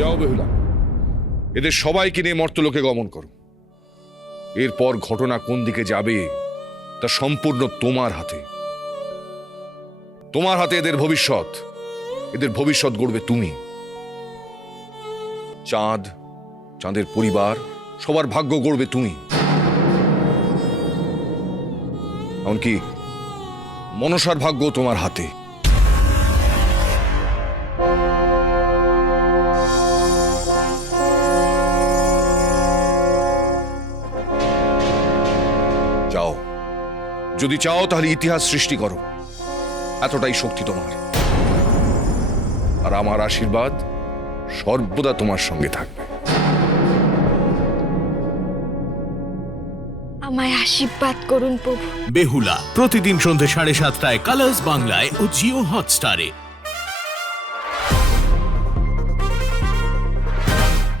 যাও বেহুলা, এদের সবাইকে নিয়ে মর্তলোকে গমন করো। এরপর ঘটনা কোন দিকে যাবে তা সম্পূর্ণ তোমার হাতে। তোমার হাতে এদের ভবিষ্যৎ। এদের ভবিষ্যৎ গড়বে তুমি। চাঁদ, চাঁদের পরিবার, সবার ভাগ্য গড়বে তুমি। এমনকি মনসার ভাগ্য তোমার হাতে। যাও, যদি চাও তাহলে ইতিহাস সৃষ্টি করো। এতটাই শক্তি তোমার। আর আমার আশীর্বাদ সর্বদা তোমার সঙ্গে থাকবে। আমায় আশীর্বাদ করুন প্রভু। বেহুলা প্রতিদিন সন্ধ্যে 7:30টায় কালার্স বাংলায় ও জিও হটস্টারে।